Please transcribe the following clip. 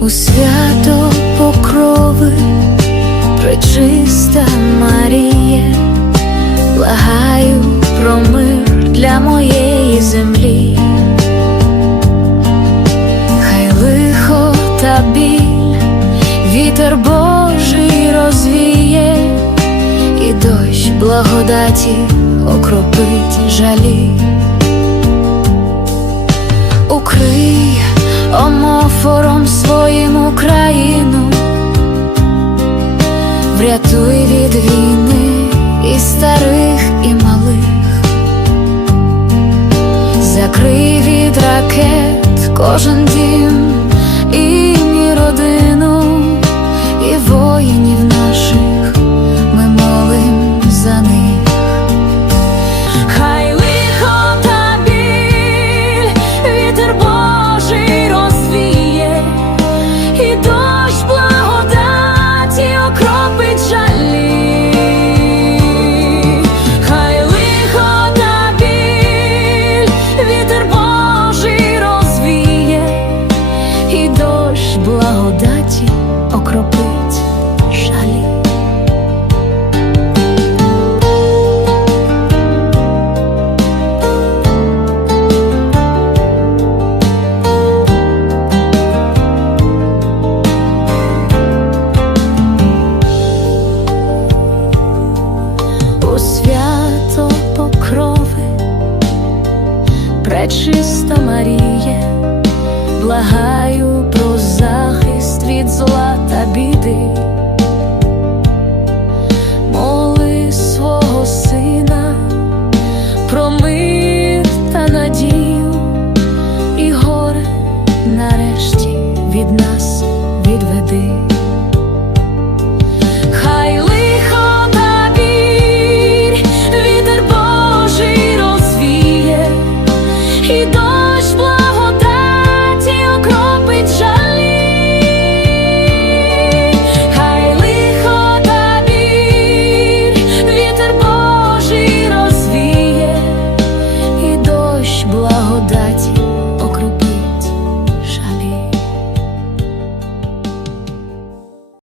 у свято покрови, пречиста Маріє, благаю про мир для моєї землі. Хай лихо та біль, вітер Божий розвіє, і дощ благодаті окропить жалі. Укрий омофором своїм Україну, врятуй від війни і старих, і малих, закрий від ракет кожен дім і окропить жалі. у свято покрови, пречиста Маріє, благаю від нас відведи.